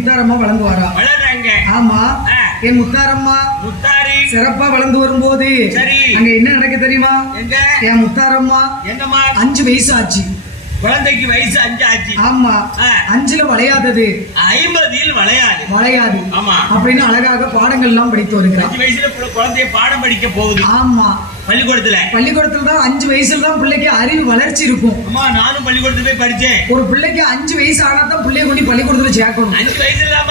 முத்தாரம்மா வளர்ந்து வரா வளர்றாங்க. ஆமா. என் முத்தாரம்மா முத்தாரி. சிறப்பா வளர்ந்து வரும்போது சரி. அங்க என்ன நடக்கு தெரியுமா? எங்க? என் முத்தாரம்மா என்னம்மா? அஞ்சு வயசு ஆச்சு குழந்தைக்கு வயசு அஞ்சு ஆச்சு ஆமா. அஞ்சுல வளையாதது. ஐம்பதில் வளையாது. வளையாது. ஆமா. அப்படின்னு அழகாக பாடங்கள் எல்லாம் படித்து வருகிறான் அஞ்சு வயசுல குழந்தைய பாடம் படிக்க போகுது. ஆமா. பள்ளிக்கூடத்துல. பள்ளிக்கூடத்துல தான் அஞ்சு வயசுல தான் பிள்ளைக்கு அறிவு வளர்ச்சி இருக்கும். அம்மா நானும் பள்ளிக்கூடத்துல போய் படிச்சேன். ஒரு பிள்ளைக்கு அஞ்சு வயசு ஆனா தான் பிள்ளைய கொண்டு பள்ளிக்கூடத்துல சேர்க்கணும். அஞ்சு வயசு இல்லாம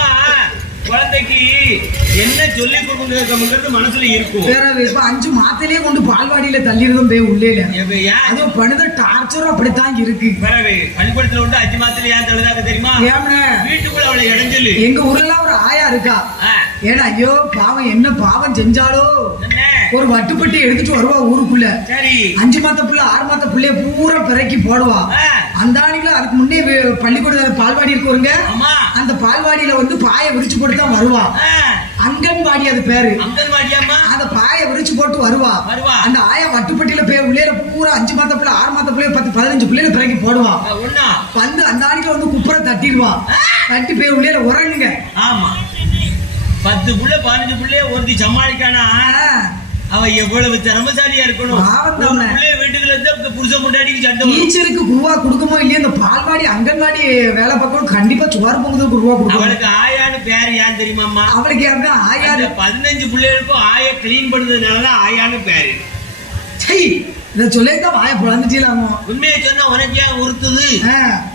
குழந்தைக்கு என்ன சொல்லி கொடுக்கணுங்கிறது மனசுல இருக்கும். வேற இப்ப அஞ்சு மாத்திலேயே கொண்டு பால்வாடியில தள்ளிடுறதும் போய் இப்ப ஏன்? அதுவும் பணித டார்ச்சரும் அப்படித்தான் இருக்கு. பிறகு பள்ளிக்கூடத்துல வந்து அஞ்சு மாசத்துல ஏன் தழுதாக தெரியுமா? ஏம்ன வீட்டுக்குள்ள அவளை இடைஞ்சலு. எங்க ஊர்ல ஒரு ஆயா இருக்கா? ஏன்னா ஐயோ பாவம் என்ன பாவம் செஞ்சாலோ? என்ன ஒரு வட்டுப்பட்டி எடுத்துட்டு வருவா ஊருக்குள்ள. சரி. அஞ்சு மாத்த புள்ள ஆறு மாத்த புள்ளைய பூரா பிறக்கி போடுவா. அந்த ஆணிகளை அதுக்கு முன்னே பள்ளிக்கூடத்துல பால்வாடி இருக்குங்க அந்த பால்வாடியில வந்து பாயை விரிச்சு போட்டு தான் வருவா அங்கன்வாடி அது பேரு. அந்த பாயை விரிச்சு போட்டு வருவா. வருவா. அந்த ஆயா வட்டுப்பட்டியில போய் உள்ளேல பூரா அஞ்சு மாத்த பிள்ளை ஆறு மாத்த பிள்ளை பத்து பதினஞ்சு பிள்ளைல பிறக்கி போடுவா. வந்து அந்த ஆணிகளை வந்து குப்புற தட்டிடுவா. தட்டி போய் உள்ளேல உறங்குங்க. ஆமா. பத்து புள்ள பதினஞ்சு புள்ளைய ஒருத்தி சமாளிக்கானா? அவ எவ்வளவு திறமசாலியா இருக்கணும். புள்ளைய வீட்டுக்குள்ள இருந்து புருஷன் முன்னாடிக்கு சண்டை. டீச்சருக்கு குருவா கொடுக்குமோ இல்லையோ இந்த பால்வாடி அங்கன்வாடி வேலை பார்க்கணும். கண்டிப்பா பொங்குது குருவா கொடுக்கணும். அவளுக்கு ஆயான்னு பேர் ஏன் தெரியுமாம்மா அவளுக்கு யாருன்னா ஆயா பதினஞ்சு பிள்ளைகளுக்கும் ஆய கிளீன் பண்றதுனாலதான் ஆயான்னு பேரு சை! இத சொல்லிதான் வாய பிளந்துட்டீங்களாமோ உண்மையை சொன்னா உனக்கு உறுத்துது?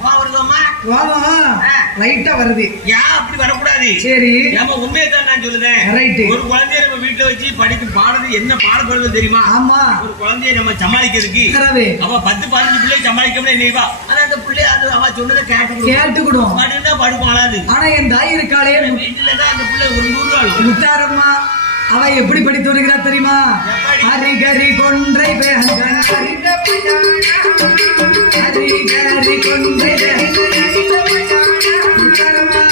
வா வருதம்மா கோபம் ஆ. லைட்டா வருது. ஏன் அப்படி வரக்கூடாது. சரி. ஏமா உண்மையை தான் நான் சொல்லுதேன். Right. ஒரு குழந்தைய நம்ம வீட்டுல வச்சு படிக்கும் பாடுறது என்ன பாடப்படுறது தெரியுமா? ஆமா. ஒரு குழந்தைய நம்ம சமாளிக்கிறதுக்கு அவ பத்து பதினஞ்சு பிள்ளை சமாளிக்கணும் என்னைவா ஆனா அந்த பிள்ளை அது அவ சொன்னதை கேட்டு கேட்டுக்கிடும் பாடுன்னா படுப்பாளாது ஆனா என் தாய் இருக்காளே. வீட்டுல தான் அந்த பிள்ளை ஒரு நூறு முத்தாரம்மா. அவ எப்படி படித்து வருகிறா தெரியுமா? ஹரிகரி கொன்றை ஹரிகரி கொன்றை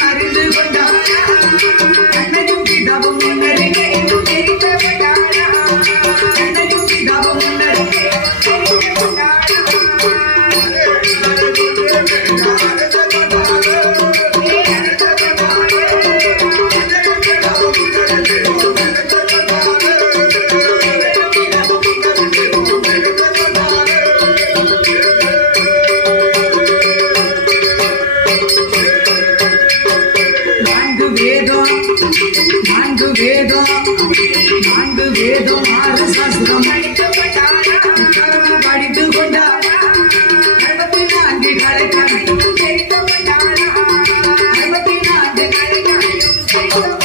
அறிந்து கொண்டா Thank you.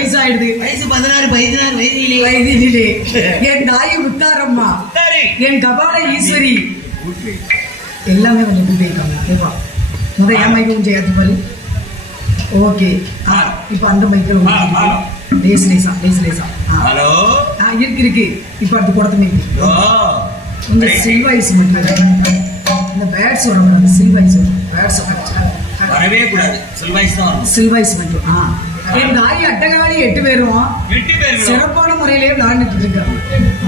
பதினாறு வயசு பதினாறு பதினாறு வயதிலே. வயதிலே. என் தாய் முத்தாரம்மா என் கபால ஈஸ்வரி. எல்லாமே கொஞ்சம் கூட்டி வைக்காங்க ஓகேவா முத என் மைக்கு கொஞ்சம் ஏற்று பாரு. ஓகே ஆ இப்போ அந்த மைக்கில். லேஸ் லேசா லேஸ் லேசா ஹலோ? ஆ இருக்கு இருக்கு. இப்போ அடுத்து குடத்து மைக்கு கொஞ்சம் சில்வாய்ஸ் மட்டும் இந்த பேட்ஸ் வரும். அந்த சில்வாய்ஸ் வரும். பேட்ஸ் வரவே கூடாது. சில வயசு தான் வரணும். சில்வாய்ஸ் மட்டும். ஆ. என் தாய் அட்டகாளி எட்டு பேரும் சிறப்பான முறையிலே விளையாண்டுட்டு இருக்காங்க.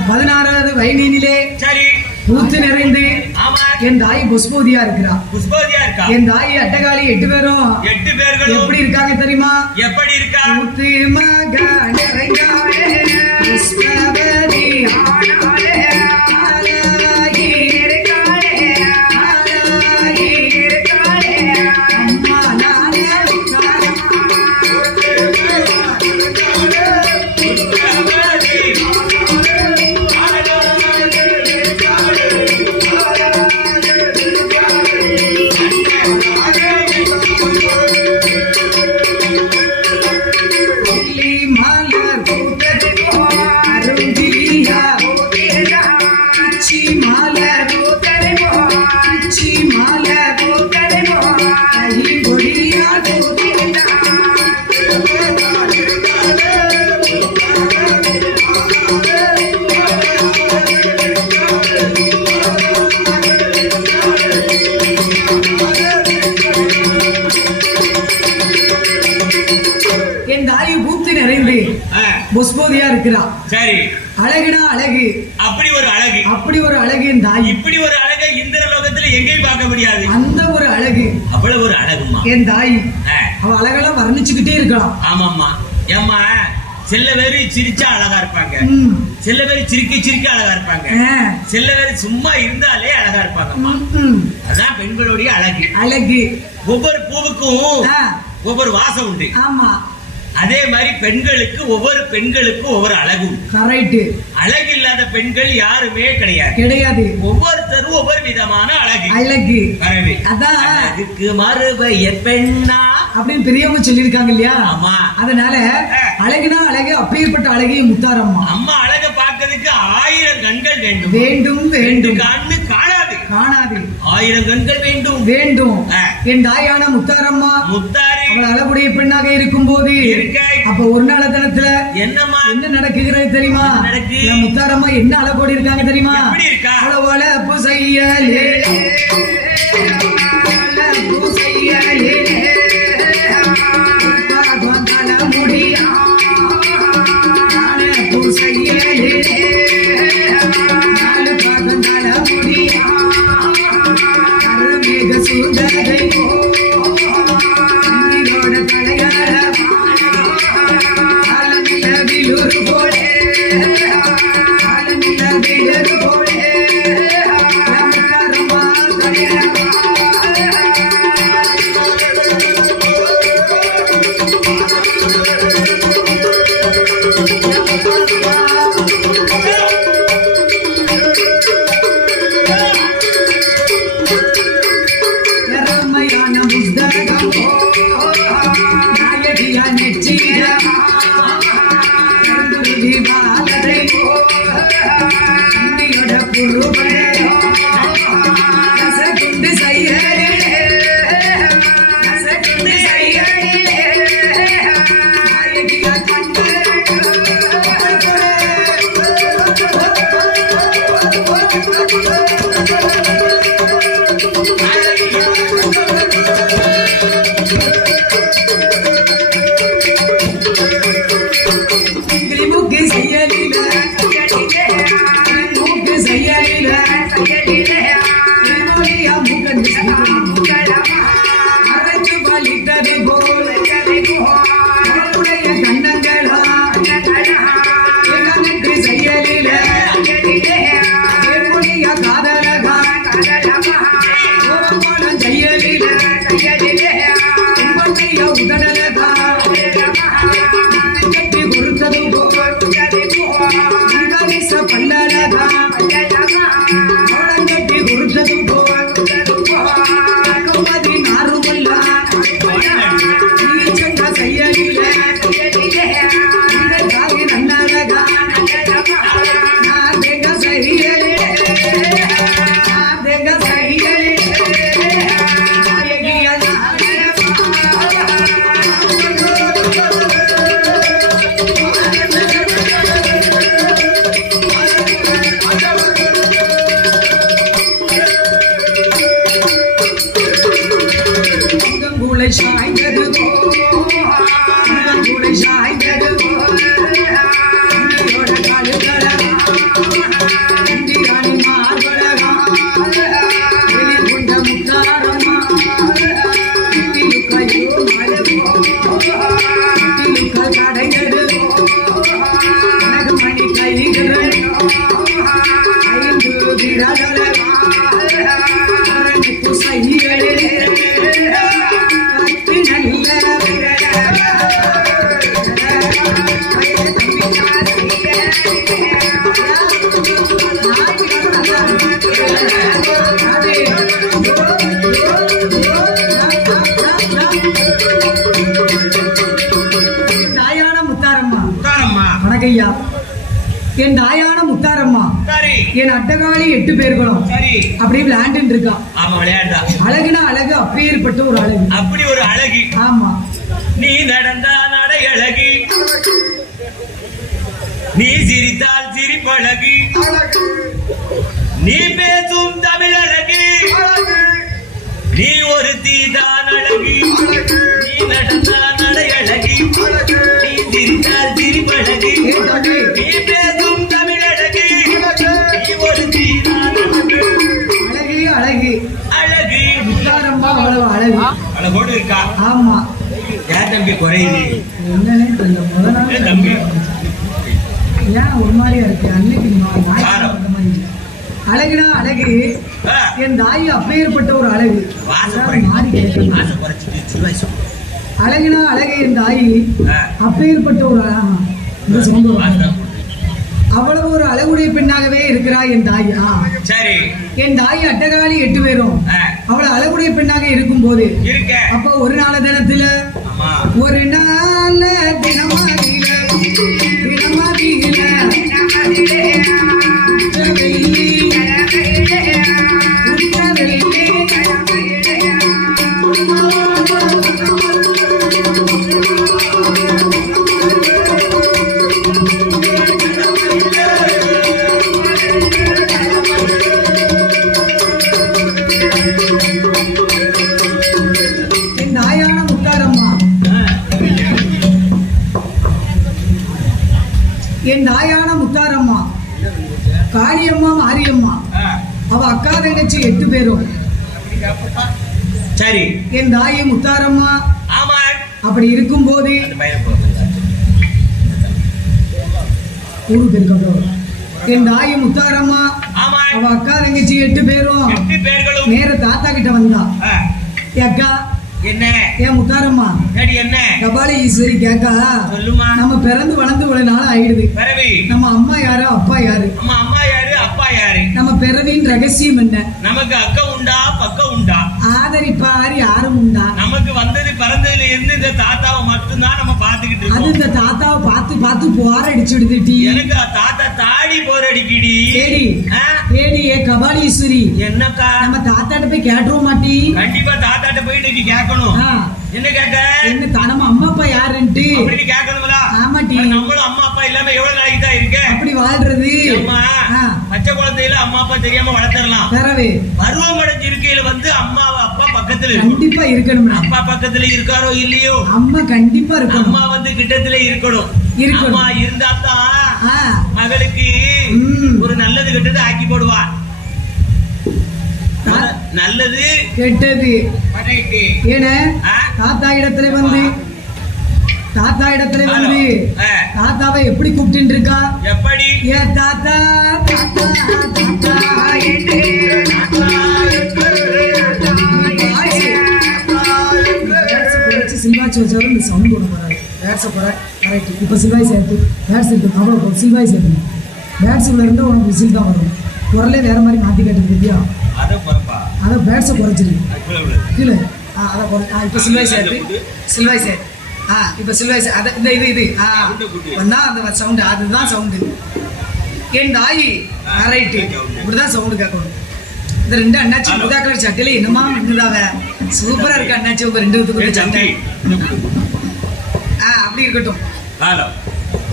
பதினாறாவது வயதினிலே சரி. பூத்து நிறைந்து என் தாய் புஷ்பூதியா இருக்கிறா. என் தாய் அட்டகாளி எட்டு பேரும் எப்படி இருக்காங்க தெரியுமா? எப்படி இருக்கா? பூத்து மக நிறைந்தாளே புஷ்பவதி ஆனாளே சில பேர் சிரிக்க சிரிக்க அழகா இருப்பாங்க. சில பேர் சும்மா இருந்தாலே அழகா இருப்பாங்கம்மா. ம். அதான் பெண்களுடைய அழகு. அழகு. ஒவ்வொரு பூவுக்கும் ஒவ்வொரு வாசம் உண்டு. ஆமா. அதே மாதிரி பெண்களுக்கு ஒவ்வொரு பெண்களுக்கும் ஒவ்வொரு அழகு. கரெக்ட் அழகு இல்லாத பெண்கள் யாருமே கிடையாது. கிடையாது. ஒவ்வொருத்தரும் ஒவ்வொரு விதமான அழகு. அழகு. பறவை அதான். அழகுக்கு மறுபெயர் பெண்ணா? அப்படின்னு பெரியவங்க சொல்லியிருக்காங்க இல்லையா? ஆமா. அதனால அழகுனா அழகு அப்பேற்பட்ட அழகே முத்தாரம்மா. அம்மா அழக பார்க்கறதுக்கு ஆயிரம் கண்கள் வேண்டும். வேண்டும் வேண்டும். கண்ணு காணாது. காணாது. ஆயிரம் கண்கள் வேண்டும். வேண்டும். என் தாயான முத்தாரம்மா? முத்தாரி அவள் அழகுடைய பெண்ணாக இருக்கும் போது. அப்ப ஒரு நாள் தினத்துல என்னம்மா என்ன நடக்குகிறது தெரியுமா? என் முத்தாரம்மா என்ன அழகோடு இருக்காங்க தெரியுமா செய்யலே அழகு செய்யலே என் தாயான முத்தாரம்மா. சரி. என் அட்டகாளி எட்டு பேர்களும். சரி. அப்படியே விளையாண்டு இருக்கா ஆமா விளையாடுறா. அழகுனா அழகு அப்பேற்பட்ட ஒரு அழகு. அப்படி ஒரு அழகு. ஆமா. நீ நடந்த நடை அழகு. நீ சிரித்தால் சிரிப்பழகு நீ பேசும் தமிழ் அழகு. நீ ஒரு தீதான் அழகு. நீ நடந்த நடை அழகு நீ சிரித்தால் சிரிப்பழகு? நீ பேசும் தமிழ் அழகு நீ ஒரு அழகு அழகு அழகு முத்தாரம்மா அவ்வளவு அழகு அழகோடு இருக்கா ஆமா ஏன் தம்பி குறையுது என்னன்னே தெரியல முத நாள் ஏன் தம்பி? ஏன் ஒரு மாதிரியா இருக்கு அன்னைக்கு. அழகுனா அழகு என் தாய் அப்பேற்பட்ட ஒரு அழகு. மாறி அழகுனா அழகு என் தாய் அப்பேற்பட்ட ஒரு. அவ்வளவு ஒரு அழகுடைய பெண்ணாகவே இருக்கிறாய் என் தாய். சரி. என் தாய் அட்டகாளி எட்டு பேரும். அவள் அழகுடைய பெண்ணாக இருக்கும் போது அப்ப ஒரு நாள தினத்துல ஒரு நாள் என் தாயை முத்தாரம்மா அவ அக்கா தங்கச்சி எட்டு பேரும் எட்டு பேர்களும். நேர தாத்தா கிட்ட வந்தா. அக்கா என்ன? ஏன் முத்தாரம்மா. என்ன? கபாலி ஈஸ்வரி கேக்கா சொல்லுமா. நம்ம பிறந்து வளர்ந்து இவ்வளவு நாள் ஆயிடுது. நம்ம அம்மா யாரு அப்பா யாரு? அம்மா அம்மா யாரு அப்பா யாரு? நம்ம பிறவின் ரகசியம் என்ன? நமக்கு அக்கா உண்டா பக்கம் உண்டா? ஆதரிப்பார் யாரும் உண்டா? நமக்கு வந்தது பிறந்ததுல இருந்து இந்த தாத்தாவை மட்டும்தான் நம்ம பாத்துக்கிட்டு அது இருக்கோம் இந்த தாத்தாவை பார்த்து பார்த்து போற அடிச்சுடுது டீ. எனக்கு தாத்தா தாடி போர் அடிக்கிடி. ஏடி ஆ, ஏடி ஏ கபாலீஸ்வரி. என்னக்கா? நம்ம தாத்தாட்ட போய் கேட்டுருவோம் மாட்டி கண்டிப்பா தாத்தாட்ட போய் இன்னைக்கு கேட்கணும். ஆ, என்ன கேட்ட? என்ன த- நம்ம அம்மா அப்பா யாருன்ட்டு? அப்படின்னு கேட்கணுங்களா ஆமாட்டி. நம்மளும் அம்மா அப்பா இல்லாம எவ்வளவு நாளைக்கு தான் இருக்க அப்படி வாழ்றது. அம்மா குழந்தையில அம்மா அப்பா தெரியாம வளர்த்தரலாம். பருவம் அடைஞ்சு இருக்கையில வந்து அம்மா அப்பா பக்கத்துல கண்டிப்பா இருக்கணும் அப்பா பக்கத்துல இருக்காரோ இல்லையோ? அம்மா கண்டிப்பா இருக்கணும். அம்மா வந்து கிட்டத்துல இருக்கணும். இருக்கணும். அம்மா இருந்தா தான் மகளுக்கு. ஒரு நல்லது கெட்டது ஆக்கி போடுவா நல்லது கெட்டது. ரைட்டு. ஏன? ஆ? தாத்தா இடத்துல வந்து தாத்தா இடத்துல வந்து தாத்தாவை எப்படி கூப்பிட்டு இருக்கா எப்படி? ஏ தாத்தா தாத்தா தாத்தா சில்வாய்ச்சி வச்சாலும் இந்த சவுண்ட் ஒன்று வராது பேட்ஸை குறை கரெக்ட் இப்போ சில்வாய் சேர்த்து பேட்ஸ் போ சில்வாய் சேர்க்கணும் பேட்ஸுக்குள்ள இருந்து உனக்கு விசில் தான் வரும். குரலே வேற மாதிரி மாற்றி இல்லையா அத பேட்ஸை குறைச்சிருக்கு. கீழே அதை குறை இப்போ சில்வாய் சேர்த்து. சில்வாய் சேர்த்து. ஆ இப்போ சில்வாய் சே அதை இந்த இது இது. ஆ அந்த சவுண்டு அதுதான் சவுண்டு என் தாயி ரைட்டு இப்படிதான் சவுண்டு கேட்கணும். இந்த ரெண்டு அண்ணாச்சி. புதா கலர் சட்டையில என்னமா மின்னுதாவ சூப்பரா இருக்கு அண்ணாச்சி உங்க ரெண்டு பேத்துக்கு சட்டை ஆ அப்படி இருக்கட்டும். ஹலோ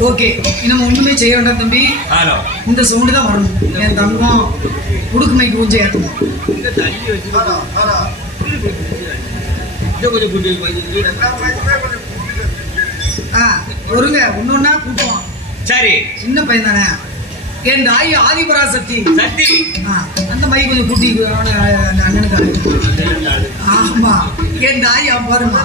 ஓகே நம்ம ஒண்ணுமே செய்ய வேண்டாம் தம்பி. ஹலோ இந்த சவுண்டு தான் வரணும். என் தங்கம் உடுக்குமைக்கு ஊஞ்ச ஏற்றணும் இந்த தண்ணி வச்சு இன்னும் கொஞ்சம். ஆ ஒருங்க ஒன்னொன்னா கூட்டுவோம் சரி. சின்ன பையன் தானே என் தாய் ஆதிபராசக்தி சத்தி ஆ அந்த மை கொஞ்சம் கூட்டி அந்த அண்ணனுக்கு ஆமா. என் தாய் பாருமா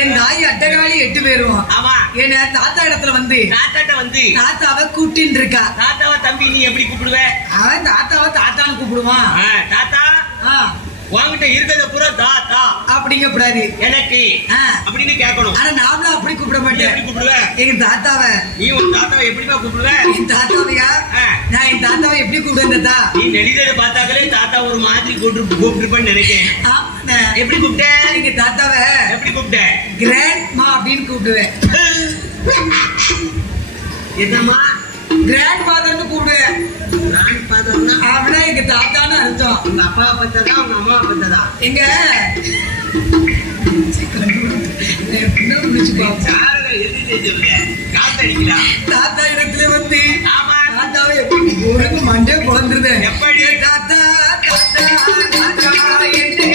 என் தாய் அட்டகாளி எட்டு பேரும். ஆமா. என் தாத்தா இடத்துல வந்து தாத்தாட்ட வந்து தாத்தாவை கூட்டின்னு இருக்கா. தாத்தாவை தம்பி நீ எப்படி கூப்பிடுவ? அவன் தாத்தாவை தாத்தான்னு கூப்பிடுவான். தாத்தா. ஆ, உன்கிட்ட இருக்கிறத பூரா தாத்தா அப்படிங்கக்கூடாது எனக்கு. ஆ. அப்படின்னு கேட்கணும். ஆனா நாமளும் அப்படி கூப்பிட மாட்டேன். கூப்பிடுவ? எங்க தாத்தாவை. நீ உன் தாத்தாவை எப்படிப்பா கூப்பிடுவ? என் தாத்தாவையா. நான் என் தாத்தாவை எப்படி கூப்பிடுவேன் தாத்தா நீ நெளிதலை பார்த்தாக்களே தாத்தா ஒரு மாதிரி கூப்பிட்டு கூப்பிட்டுருப்பேன்னு நினைக்கிறேன். எப்படி கூப்பிட்ட? எங்க தாத்தாவை. எப்படி கூப்பிட்ட? கிராண்ட் மா அப்படின்னு கூப்பிடுவேன். என்னம்மா? கிராண்ட் ஃபாதர்னு கூப்பிடுவேன் நான் பார்த்தோம்னா அப்படின்னா எங்க தாத்தான்னு அர்த்தம். உங்க அப்பாவை பத்ததா உங்க அம்மாவை பத்ததா? எங்க? தாத்தா இடத்துல வந்து தாத்தாவை எப்படி ஒழுங்கு மண்டே பிறந்துருது எப்படி? தாத்தா தாத்தா தாத்தா என்னே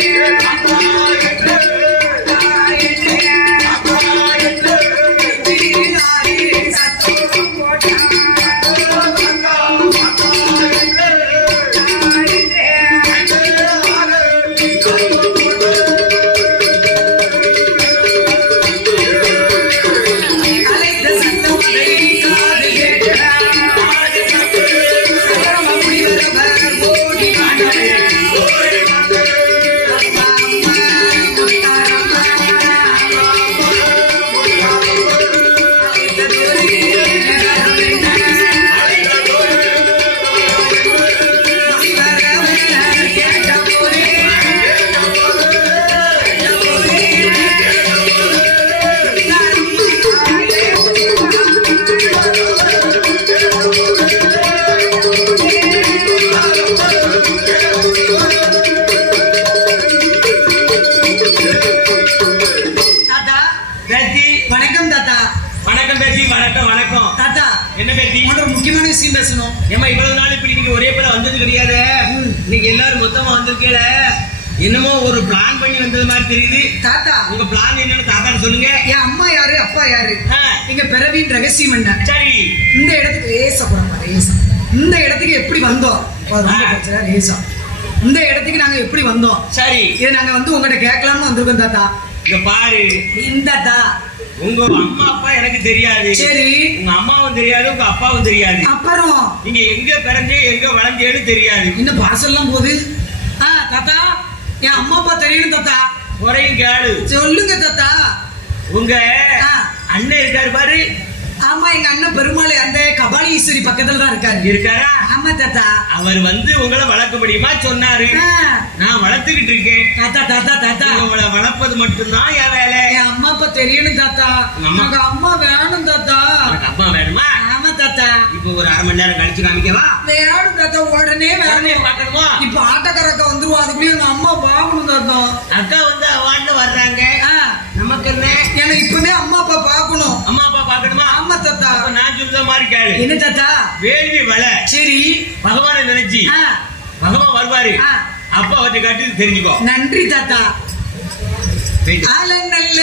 மாதிரி தெரியுது. தாத்தா. உங்க பிளான் என்னன்னு தாத்தா சொல்லுங்க. என் அம்மா யாரு அப்பா யாரு? எங்க பிறவியின் ரகசியம் என்ன? சரி. இந்த இடத்துக்கு லேசா போறோம் லேசா இந்த இடத்துக்கு எப்படி வந்தோம்? லேசா இந்த இடத்துக்கு நாங்க எப்படி வந்தோம்? சரி. இதை நாங்க வந்து உங்ககிட்ட கேட்கலாம்னு வந்திருக்கோம் தாத்தா. இங்க பாரு. இந்த தா உங்க அம்மா அப்பா எனக்கு தெரியாது. சரி. உங்க அம்மாவும் தெரியாது உங்க அப்பாவும் தெரியாது. அப்புறம்? நீங்க எங்க பிறந்தே எங்க வளர்ந்தேன்னு தெரியாது. இன்னும் பாசல்லாம் போகுது. ஆ தாத்தா. என் அம்மா அப்பா தெரியணும் தாத்தா. குறையும் கேளு சொல்லுங்க தாத்தா. உங்க. அண்ணன் இருக்காரு பாரு. ஆமா எங்க அண்ணன் பெருமாள் அந்த கபாலி ஈஸ்வரி பக்கத்துல தான் இருக்காரு. இருக்காரா? ஆமா தாத்தா. அவர் வந்து உங்களை வளர்க்க முடியுமா சொன்னாரு. நான் வளர்த்துக்கிட்டு இருக்கேன். தாத்தா தாத்தா தாத்தா. உங்களை வளர்ப்பது மட்டும்தான் என் வேலை. என் அம்மா அப்பா தெரியணும் தாத்தா. உங்க அம்மா? வேணும் தாத்தா. அம்மா வேணுமா? ஆமா தாத்தா. இப்போ ஒரு அரை மணி நேரம் கழிச்சு காமிக்கவா? வேணும் தாத்தா. உடனே வேணும். பார்க்கணுமா? இப்ப ஆட்டக்காரக்கா வந்துருவா. அதுக்குள்ளே எங்க அம்மா பார்க்கணும் தாத்தா. அக்கா வந்து அவான்னு வர்றாங்க ஆ, நமக்கு என்ன எனக்கு இப்பவே அம்மா அப்பா பார்க்கணும் அம்மா அப்பா பார்க்கணுமா ஆமா தாத்தா அப்ப நான் சொல்ற மாதிரி கேளு என்ன தாத்தா? வேள்வி வலை சரி. பகவானை நினைச்சு. பகவான் வருவாரு. அப்பா அவற்றை காட்டி தெரிஞ்சுக்கோ. நன்றி தாத்தா. போயிட்டு. அலநல்ல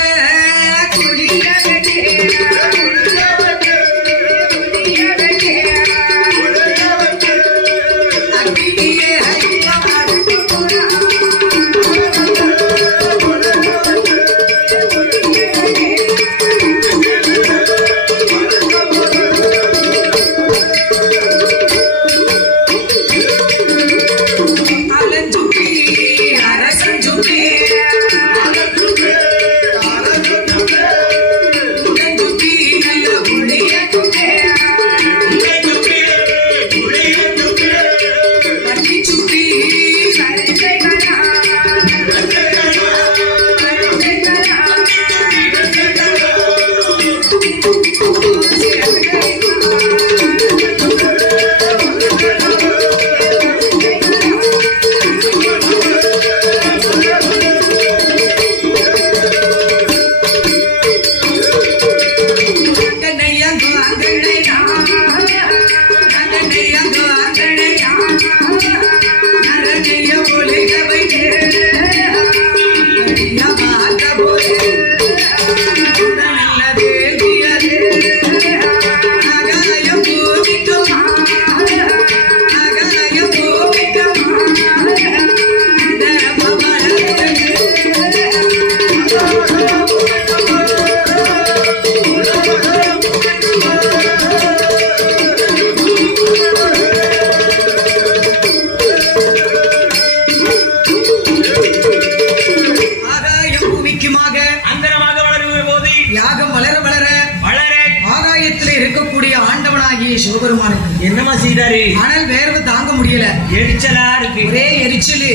ஆண்டவனாகிய சிவபெருமானுக்கு என்னமா செய்தாரு? ஆனால் வேர்வை தாங்க முடியல. எரிச்சலா இருக்கு. ஒரே எரிச்சலு.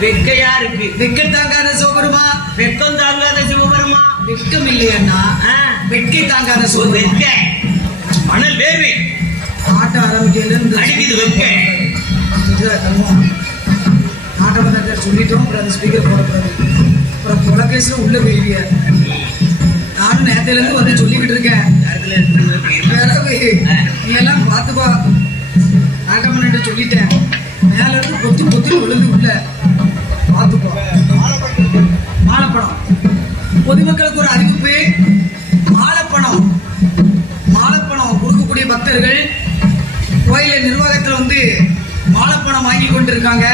வெக்கையா இருக்கு. வெக்க தாங்காத சிவபெருமா? வெக்கம் தாங்காத சிவபெருமா? வெக்கம் இல்லையண்ணா ஆ, வெட்கை தாங்காத சிவபெருமா? வெக்க. மணல் வேர்வை. ஆட்டம் ஆரம்பிக்கல அடிக்குது வெக்க. ஆட்டம் பண்ண சொல்லிட்டோம் அப்புறம் அந்த ஸ்பீக்கர் போடக்கூடாது. அப்புறம் புலகேசில் உள்ள போயிருவிய நானும் நேரத்துல இருந்து வந்து சொல்லிக்கிட்டு இருக்கேன். பிறகு நீ எல்லாம் பார்த்துக்கோ ஆட்டம் சொல்லிட்டேன். மேல இருந்து பொத்து பொத்து விழுந்து உள்ள. பாத்துப்பா மாலைப்படம் பொதுமக்களுக்கு ஒரு அறிவிப்பு. மாலப்பணம் மாலப்பணம் கொடுக்கக்கூடிய பக்தர்கள் கோயில நிர்வாகத்தில் வந்து மாலப்பணம் வாங்கி கொண்டிருக்காங்க.